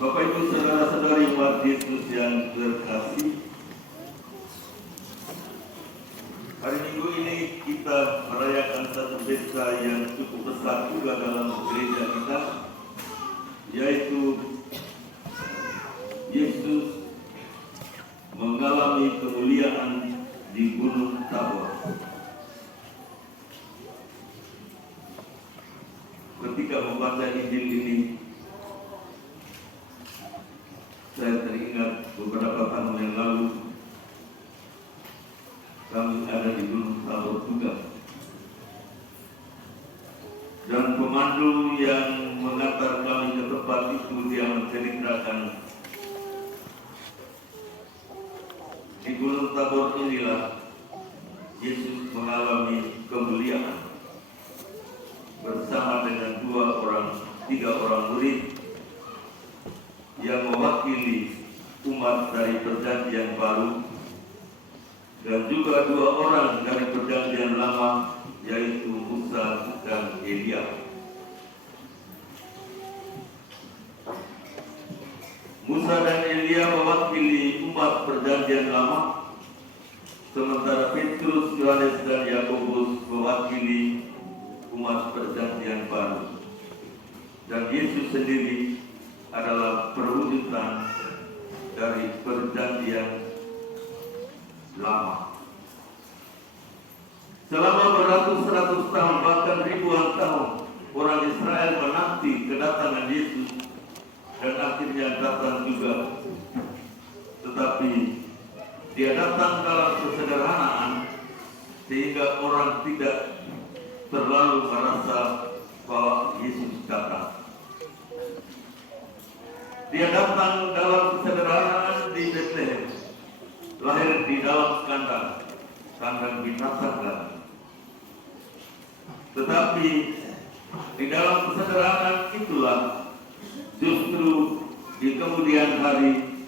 Bapak Ibu saudara-saudari umat Yesus yang terkasih, hari Minggu ini kita merayakan satu pesta yang cukup besar juga dalam gereja kita, yaitu Yesus mengalami kemuliaan di Gunung Tabor. Ketika membaca Injil ini, saya teringat beberapa tahun yang lalu kami ada di Gunung Tabor juga, dan pemandu yang mengantar kami ke tempat itu dia menceritakan di Gunung Tabor inilah Yesus mengalami kemuliaan bersama dengan tiga orang murid yang mewakili umat dari Perjanjian Baru dan juga 2 orang dari Perjanjian Lama, yaitu Musa dan Elia. Musa dan Elia mewakili umat Perjanjian Lama, sementara Petrus, Yohanes dan Yakobus mewakili umat Perjanjian Baru. Dan Yesus sendiri adalah perwujudan dari Perjanjian Lama. Selama beratus-ratus tahun, bahkan ribuan tahun, orang Israel menanti kedatangan Yesus, dan akhirnya datang juga. Tetapi dia datang dalam kesederhanaan sehingga orang tidak terlalu merasa bahwa Yesus datang. Dia datang dalam kesederhanaan di Bethlehem, lahir di dalam kandang binatang. Tetapi di dalam kesederhanaan itulah justru di kemudian hari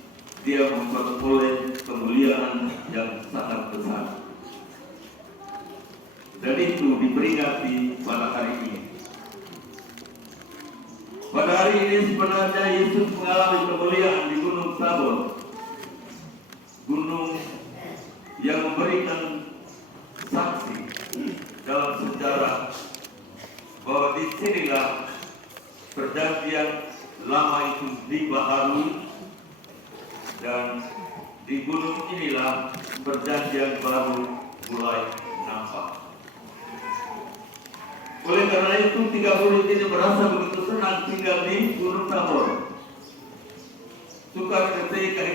dia memperoleh kemuliaan yang sangat besar. Dan itu diperingati pada hari ini. Pada hari ini sebenarnya Yesus mengalami kemuliaan di Gunung Tabor, gunung yang memberikan saksi dalam sejarah bahwa di sinilah Perjanjian Lama itu dibaharui, dan di gunung inilah Perjanjian Baru mulai nampak. Oleh karena itu 3 murid ini merasa begitu senang tinggal di Gunung Tabor, suka ketika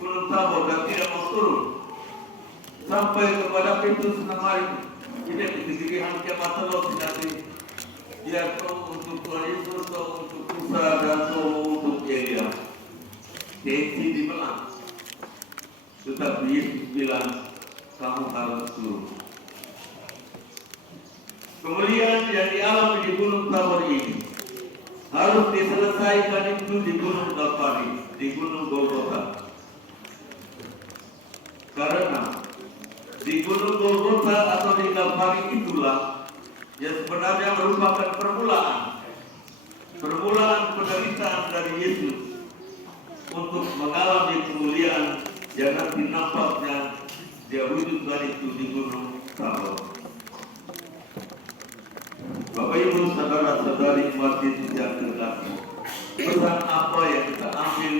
Gunung Tabor dan tidak mau turun, sampai kepada Petrus namanya ini dikirikan kiamat Allah nanti dia tahu untuk Tuhan Yesus, tahu untuk Musa, dan tahu untuk Elia. Tensi dibelah, tetapi Yesus bilang kamu harus turun. Kemuliaan yang dialami di Gunung Tabor ini harus diselesaikan itu di Gunung Kalvari, di Gunung Golgota. Karena di Gunung Golgota atau di Kalvari itulah yang sebenarnya merupakan permulaan penderitaan dari Yesus untuk mengalami kemuliaan yang nanti nampaknya dia wujudkan itu di Gunung Tabor. Bapak Ibu saudara-saudari umat Yesus yang terkasih, pesan apa yang kita ambil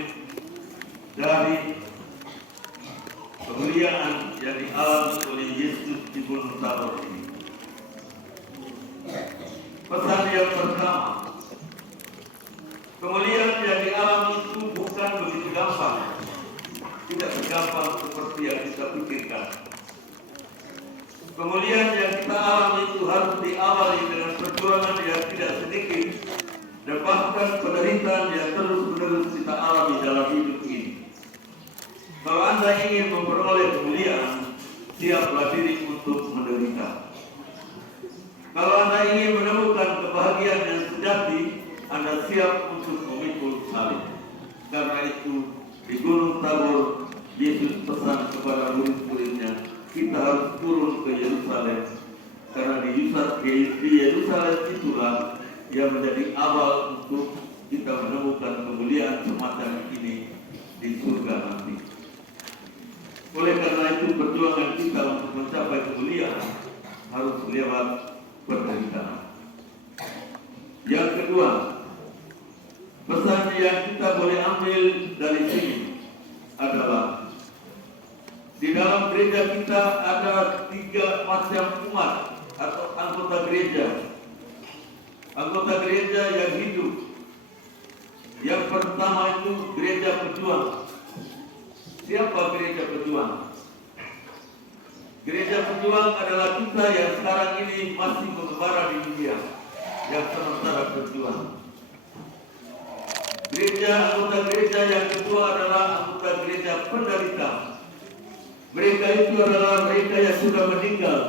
dari kemuliaan yang dialami oleh Yesus di Gunung Tabor ini? Pesan yang pertama, kemuliaan yang dialami itu bukan begitu gampang, tidak segampang seperti yang kita pikirkan. Kemuliaan yang kita alami itu harus diawali dengan perjuangan yang tidak sedikit, dan bahkan penderitaan yang terus-menerus kita alami dalam hidup ini. Kalau Anda ingin memperoleh kemuliaan, siaplah diri untuk menderita. Kalau Anda ingin menemukan kebahagiaan yang sejati, Anda siap untuk memikul salib. Karena itu di Gunung Tabor Yesus pesan kepada murid-muridnya, kita harus turun ke Yerusalem, karena di Yerusalem itulah yang menjadi awal untuk kita menemukan kemuliaan kemuliaan semacam ini di surga nanti. Oleh karena itu perjuangan kita untuk mencapai kemuliaan harus lewat penderitaan. Yang kedua, pesan yang kita boleh ambil dari sini adalah di dalam gereja kita ada 3 macam umat atau anggota gereja. Anggota gereja yang hidup. Yang pertama itu gereja pejuang. Siapa gereja pejuang? Gereja pejuang adalah kita yang sekarang ini masih mengembara di dunia, yang sementara berjuang. Anggota gereja yang kedua adalah anggota gereja penderita. Mereka itu adalah mereka yang sudah meninggal,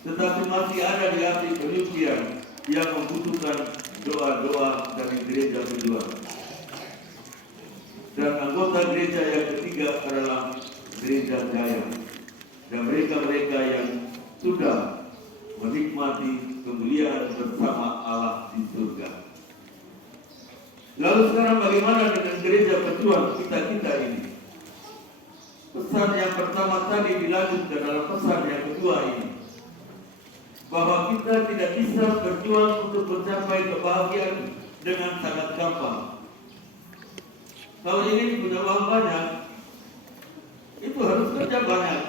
tetapi masih ada di hati penyucian yang membutuhkan doa-doa dari gereja pejuang. Dan anggota gereja yang ketiga adalah gereja jaya. Dan mereka-mereka yang sudah menikmati kemuliaan bersama Allah di surga. Lalu sekarang bagaimana dengan gereja pejuang kita ini? Pesan yang pertama tadi dilanjutkan dalam pesan yang kedua ini, bahwa kita tidak bisa berjuang untuk mencapai kebahagiaan dengan sangat gampang. Kalau ingin punya uang banyak, itu harus kerja banyak.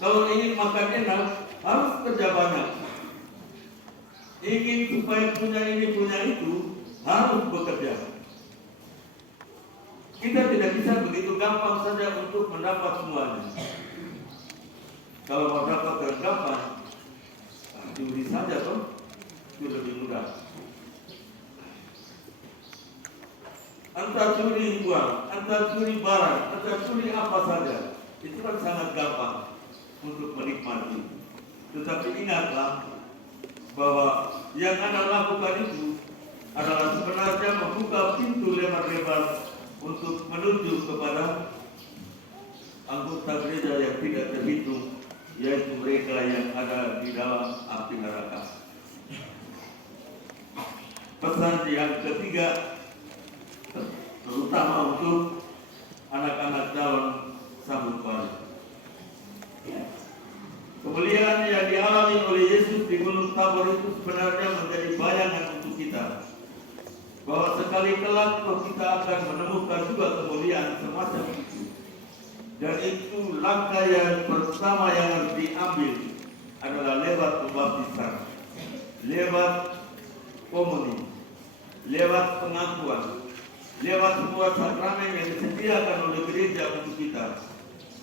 Kalau ingin makan enak, harus kerja banyak. Ingin supaya punya ini punya itu, harus bekerja. Kita tidak bisa begitu gampang saja untuk mendapat semuanya. Kalau mau dapat dengan gampang, curi saja toh, itu lebih mudah. Entah curi uang, entah curi barang, entah curi apa saja, itu kan sangat gampang untuk menikmati. Tetapi ingatlah bahwa yang Anda lakukan itu adalah sebenarnya membuka pintu lebar-lebar untuk menuju kepada anggota gereja yang tidak terhitung, yaitu mereka yang ada di dalam api neraka. Pesan yang ketiga, terutama untuk anak-anak calon sambut balik. Kemuliaan yang dialami oleh Yesus di Gunung Tabor itu sebenarnya menjadi bayangan untuk kita, bahwa sekali kelak kita akan menemukan juga kemuliaan semacam itu. Dan itu langkah yang pertama yang harus diambil adalah lewat pembaptisan, lewat komuni, lewat pengakuan, lewat semua sakramen yang disediakan oleh gereja untuk kita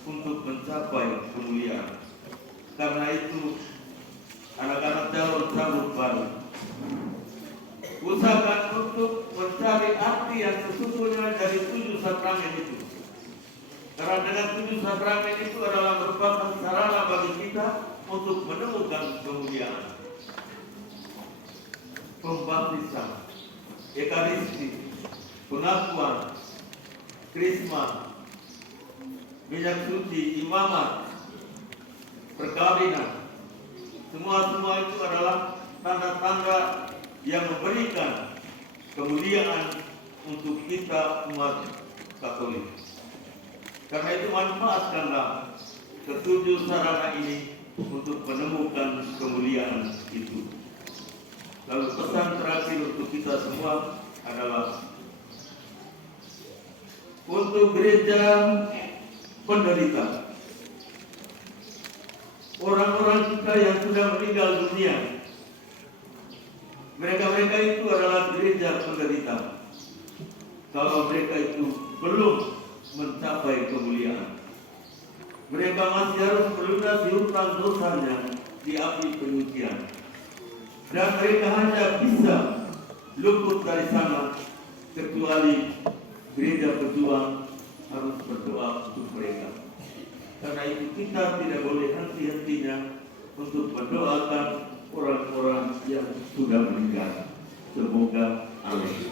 untuk mencapai kemuliaan. Karena itu, anak-anak calon sambut balik, usahakan untuk mencari arti yang sesungguhnya dari 7 sakramen itu. Karena dengan 7 sakramen itu adalah merupakan sarana bagi kita untuk menemukan kemuliaan. Pembaptisan, ekaristi, pengakuan, krisma, minyak suci, imamat, perkawinan, semua itu adalah tanda-tanda yang memberikan kemuliaan untuk kita umat Katolik. Karena itu manfaatkanlah ketujuh sarana ini untuk menemukan kemuliaan itu. Lalu pesan terakhir untuk kita semua adalah untuk gereja penderita, orang-orang kita yang sudah meninggal dunia. Mereka itu adalah gereja penderita. Kalau mereka itu belum mencapai kemuliaan, mereka masih harus melunasi hutang dosanya di api penyucian. Dan mereka hanya bisa luput dari sana kecuali gereja pejuang harus berdoa untuk mereka. Karena itu kita tidak boleh henti-hentinya untuk mendoakan orang-orang yang sudah meninggal. Semoga amin.